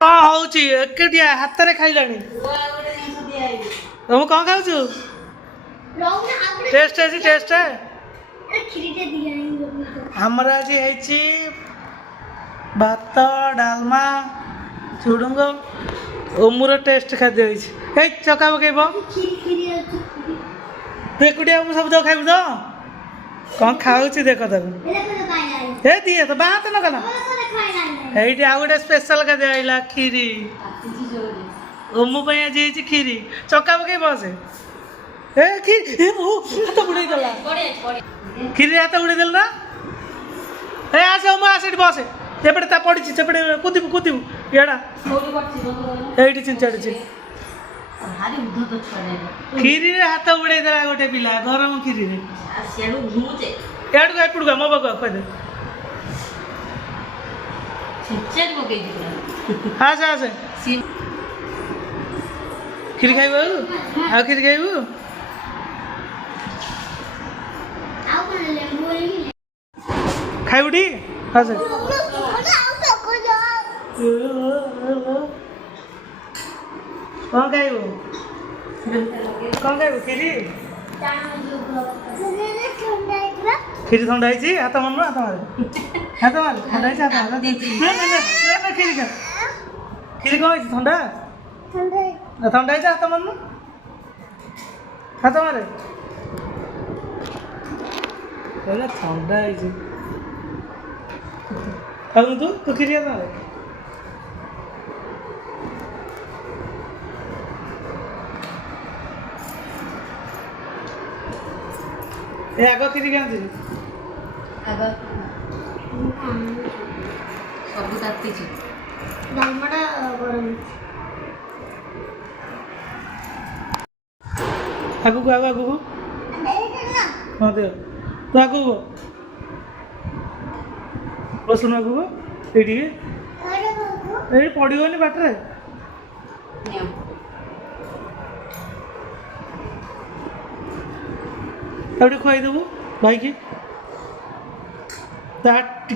कौन होची एकेटिया हाथ रे खाइलानी तुम कौन खाऊ टेस्ट है टेस्ट है हमरा आज है भात डालमा चुडुंग ओमुर टेस्ट खाद्य है चका पकेब एकुटिया सब तो खाइबु तो कौन खाऊ देख तक ए दिए तो बात न कला एठी आ गोटे स्पेशल खाद्य आइला खीरी ओमु पे आज है खीरी चका पकेब से ए खीर ए ओ हाथ बुड़े देला खीरी हाथ बुड़े देल ना ए आसे ओमु आसे बसे एपटे ता पड़ी सेपटे कुदिबु कुदिबु याडा एठी चिंचाड़ी छी खीरी रे हाथ बुड़े देला गोटे पिला गरम खीरी रे सेडु घुमुचे याडू एपडू मो बग कह दे चिंचाड़ी मगे जी आसे आसे खीर खाइबु आ खीर खाइबु खाइबुटी आसे कौन खाइबु कौन खाइबु खीरी खीरी ठंडा है हाथ मन हाथ मारे हाथ मारे ठंडा है हाथ मारे खीरी खा खीरी कौन है ठंडा ठंडा है हाथ मन हाथ मारे ठंडा है खाऊ तू खीरी हाथ मारे ए आगो खीरी क्या आगो सब ताती छी डालमाटा गरम आगो को आगो हां दे तो आगो को बसुन आगो को एडी ए पड़ियोनी बाटरे एवढे खुआई देबू भाई की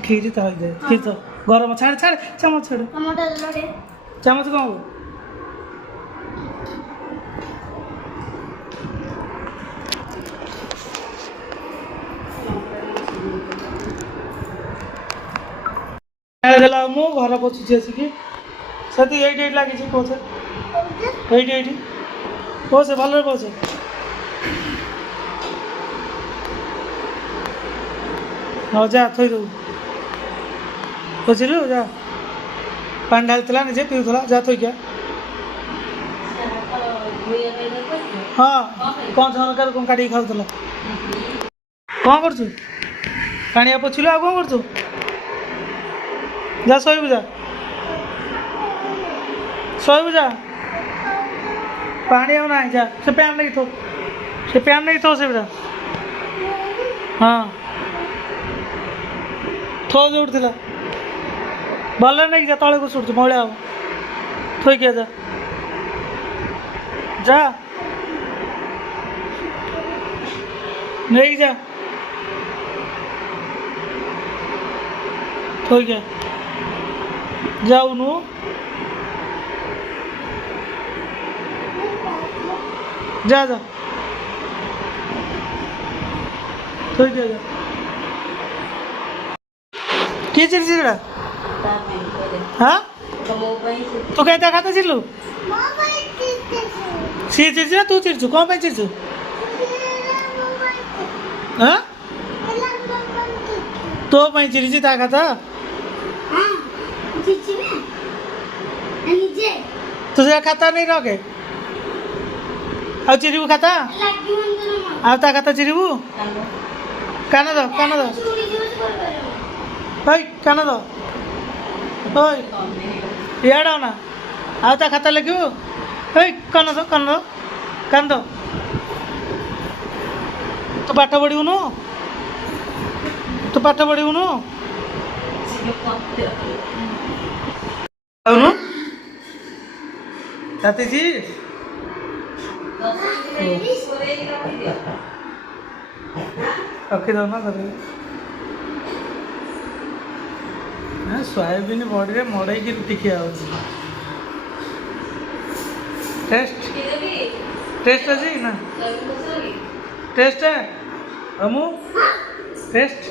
खीरी तो खीर तो गरम छाड़ छाड़ चामच छाड़ चामच कौन हो मु घर पोछुची आसिकी से ये लगी पोछे ये पोछे भल पोछे हाँ जा थोई दू बुझलु जा पानी ढालता निजे पीऊला जा थोई क्या हाँ कौन झरकार कौन काटी खाऊला कौन कर पानी पोछिलु आ कौन कर जा शोबू जा शोबू जा पानी आना जा से पैन नहीं थो से पैन नहीं थो से हाँ थो जोड़ता भल नहीं जा तले को सुट मौलिया हम थोक जा जा नहीं जा थोक जाऊनु जा जा थोक जा किए चिड़चिड़ा हाँ तू कहता खाता चिल्लू सी चिड़चिड़ा तू चिड़चु कौन पे चिड़चु हाँ तो पे चिड़ची ता खाता तुझे खाता नहीं रखे आ चिड़बू खाता आ ता खाता चिड़बू कान दो भाई कान दो इड़ा ना आ खाता लिखू कान दो तू पाठ पढ़ुन तू पाठ पढ़ुन राती जी रखी दो ना सोयाबीन बड़ी मड़े टिकिया टेस्ट टेस्ट अच्छी ना टेस्ट है हमू टेस्ट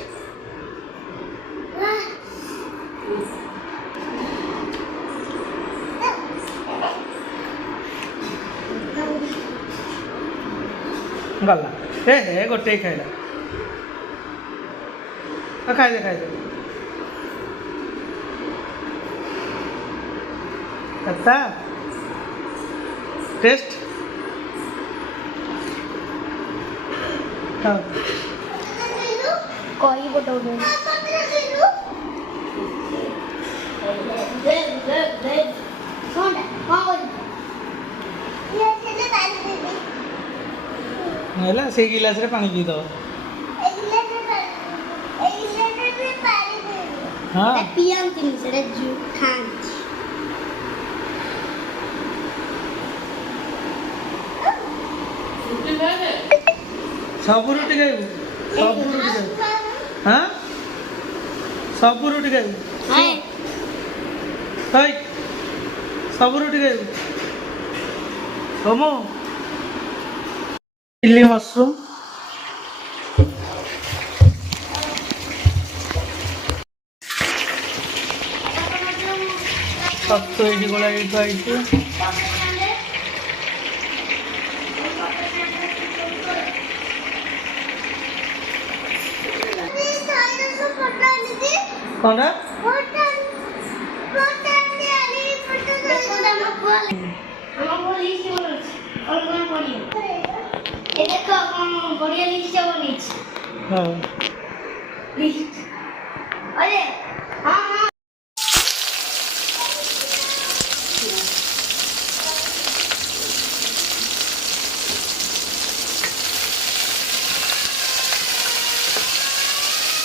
गला हे गोटे खाइला खाई दे कत्ता टेस्ट हाँ कोई बोटो दे सुन कौन ये चले पानी दे हैला से गिलास रे पानी पी दो एक गिलास में पानी दे हां पियम तीन से जू खान सब रुटी खाइबू हाँ सब रुटी खाइबू हाय हाय सब रुटी खाइबू हमो चिल्ली मशरूम सब तो ये गोला ये तो कौन है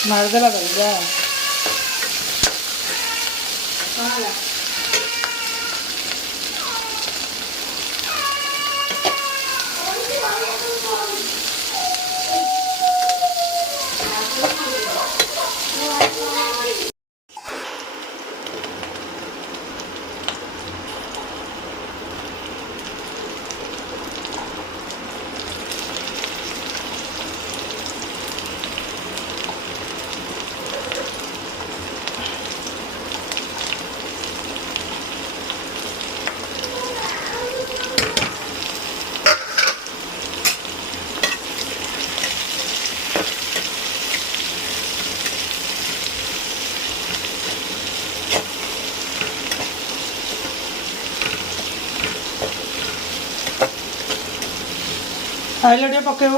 मार देला जा आइल टे पकेब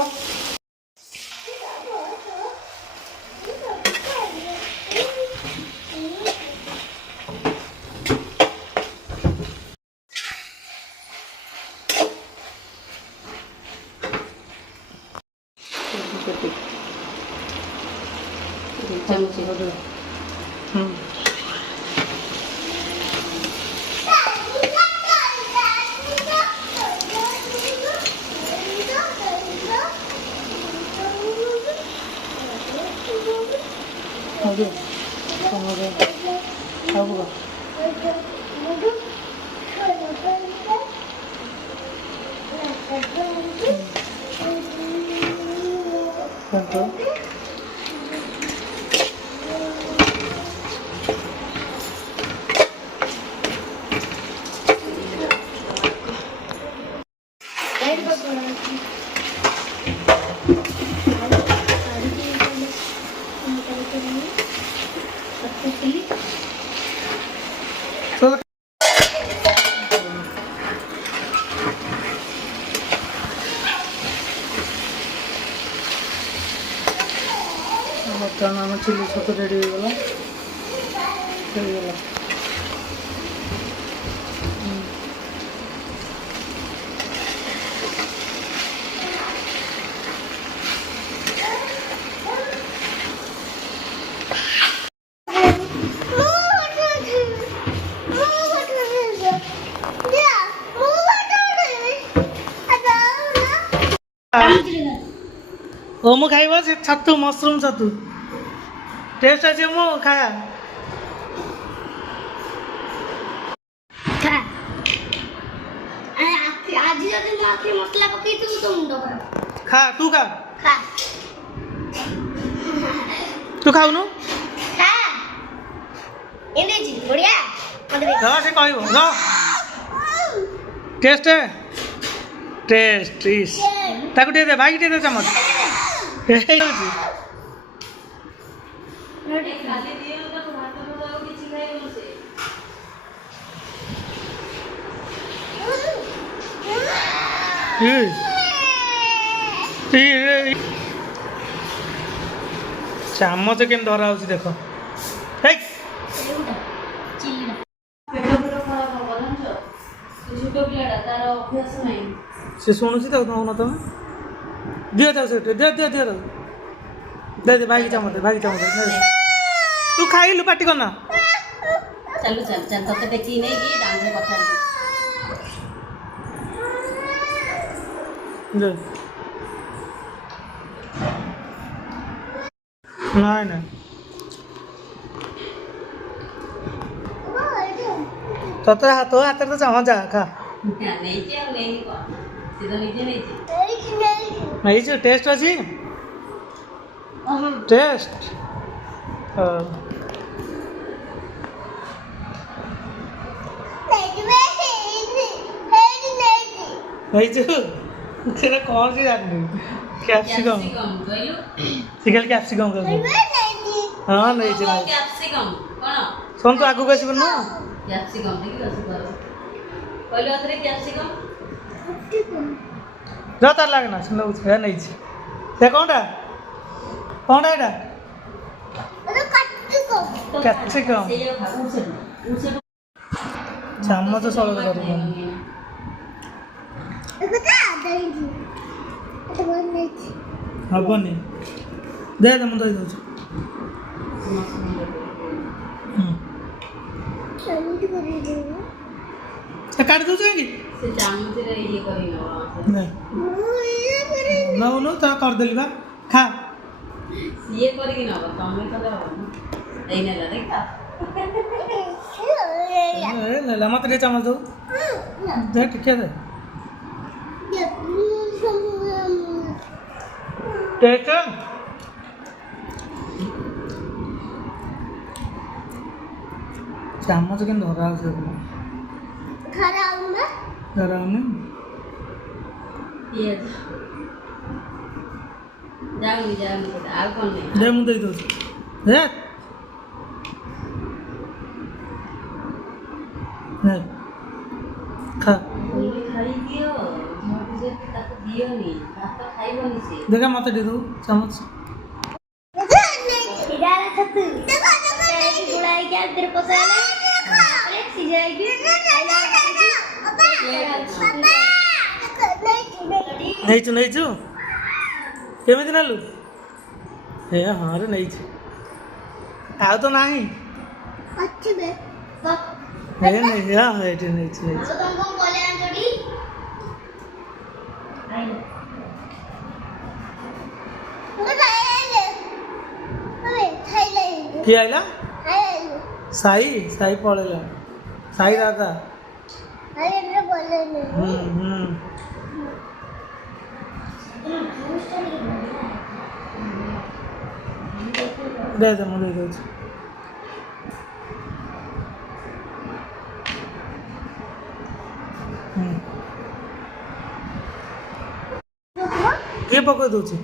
बर्तमान आम चिली छतु रेडी हो गला ओमो खाइब से छतु मशरूम छतु टेस्ट अच्छे मो खा खा अरे कि तुम मुंड कर खा तू खा खा तू खाऊनु खा एने जी बढ़िया मत दे हाँ से कहबो नो टेस्ट है टेस्ट इस ताकू दे भाई दे चम्मच हे होची खाली दिए तो भात तो किछि खाइबो से ଚାମଚ କେମିତି ଧରା ହଉଛି ଦେଖ ହେଇ चिल्ली पेट पेट खराब हो जानछ तू छोट पिलाडा तार अभ्यास नाही से ଶୁଣୁଛି ତାକୁ ଦଉନ ତମେ ଦିଅ ତାକୁ ସେଠି ଦିଅ ଦିଅ ଦିଅ ତାକୁ ଦେ ଦେ ଭାଇ ଚାମଚ ତୁ ଖାଇଲୁ ପାଟି କରନା चलू चल चल तते टेकी नहीं की दान रे कथा दे ନାଇଁ ନାଇଁ ତତେ ହାତରେ ତ ଚାମଚ ଯା ଖା नहीं के नहीं को सीधा नीचे नहीं ନେଇଛୁ ଟେଷ୍ଟ ଅଛି ଟେଷ୍ଟ ନେଇଛୁ ସେଟା କ'ଣ କି ଜାଣିନି କ୍ୟାପ୍ସିକମ୍ କହିଲୁ ସିଗଲ କ୍ୟାପ୍ସିକମ୍ କହିଲୁ ହଁ ନେଇଛି ନେଇଛି କ୍ୟାପ୍ସିକମ୍ कोन ଶୁଣ ତୁ ଆଗକୁ ଆସିବୁନି ନା କ୍ୟାପ୍ସିକମ୍ ଦେଖି ଦସ କର କହିଲୁ ଆଥରେ କ୍ୟାପ୍ସିକମ୍ ଯା ତାର ଲାଗନା ସେ ନେଉଛି ହେ ନେଇଛି ସେ କ'ଣଟା ଏଇଟା କ୍ୟାପ୍ସିକମ୍ ସେଇ ଖା ଉसे ଚାମଚ ସଳଖ କରିବନି ହବନି ଦେ ଦେ ମୁଁ ଦେଇ ଦେଉଛି କାଟି ଦେଉଛୁ କାହିଁକି ସେ ଚାମଚରେ ଇଏ କରି ନଉନୁ ତା କରିଦେଲି ବା ଖା ସିଏ କରିକି ନବ ତମେ କଲେ ହବନି ଏଇ ନେଲା ଦେଖ ନେଲା ମତେ ଟିକେ ଚାମଚ ଦଉ ଦେ ଟିକେ ଦେ ଟେଷ୍ଟ ଚାମଚ କେମିତି ଧରା ହଉଛି ଧରା ହଉନି ପିଆଜ ଯାଉନି ଯାଉନି ଆଉ କ'ଣ ନାହିଁ ଦେ ମୁଁ ଦେଇ ଦେଉଛି ଦେ ନେ ଖା ଖାଇଦିଅ ତାକୁ ଦିଅନି ଭାତ ଖାଇବନି ସେ ଦେଖା ମତେ ଟିକେ ଦଉ ଚାମଚ ନେଇଛୁ ନେଇଛୁ କେମିତି ନେଲୁ ହେ ହଁ ରେ ନେଇଛୁ ଆଉ ତ ନାହିଁ ହେ ନେଇ ହଁ ଏଇଠି ନେଇଛୁ ନେଇଛୁ କିଏ ଆଇଲା ସାଇ ସାଇ ପଳେଇଲା ସାଇ ଦାଦା दे दे ମୁଁ ଦେଇ ଦେଉଛି କିଏ ପକେଇ ଦେଉଛି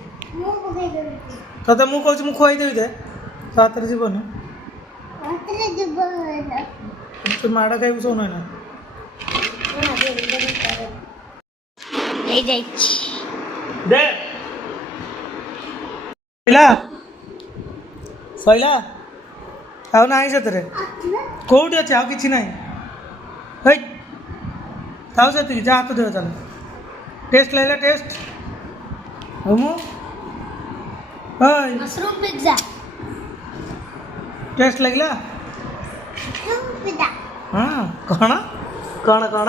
ତତେ ମୁଁ କହୁଛି ମୁଁ ଖୁଆଇ ଦେବି ଦେ ତୋ ହାତରେ ଯିବନି ତୁ ମାଡ଼ ଖାଇବୁ ଶୁଣୁ ନା ଦେ ସଇଲା ଆଉ ନାହିଁ ସେଥିରେ କେଉଁଠି ଅଛି ଆଉ କିଛି ନାହିଁ ହେଇ ଥାଉ ସେତିକି ଯା ହାତ ଦେହ ଚାଲ ଟେଷ୍ଟ ଲାଗିଲା ଟେଷ୍ଟ ହଉ ମୁଁ मशरूम पिज्जा ଟେଷ୍ଟ ଲାଗିଲା पिज्जा ହଁ କ'ଣ କ'ଣ କ'ଣ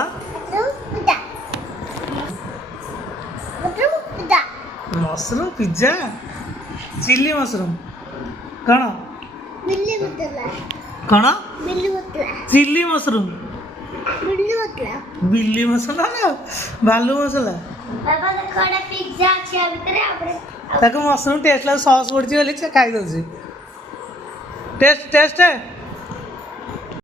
pizza pizza mushroom pizza chilli mushroom କ'ଣ बिल्ली बोतला କ'ଣ बिल्ली बोतला चिल्ली मशरूम बिल्ली बोतला बिल्ली मसला ना भालू मसला ବାବା ଦେଖ ଗୋଟେ ପିଜ୍ଜା ଅଛି ଆ ଭିତରେ આપણે ତାକୁ ମସରୁମ୍ ଟେଷ୍ଟ ଲାଗୁଛି ସସ୍ ପଡ଼ିଛି ବୋଲି ସେ ଖାଇ ଦେଉଛି ଟେଷ୍ଟ ଟେଷ୍ଟ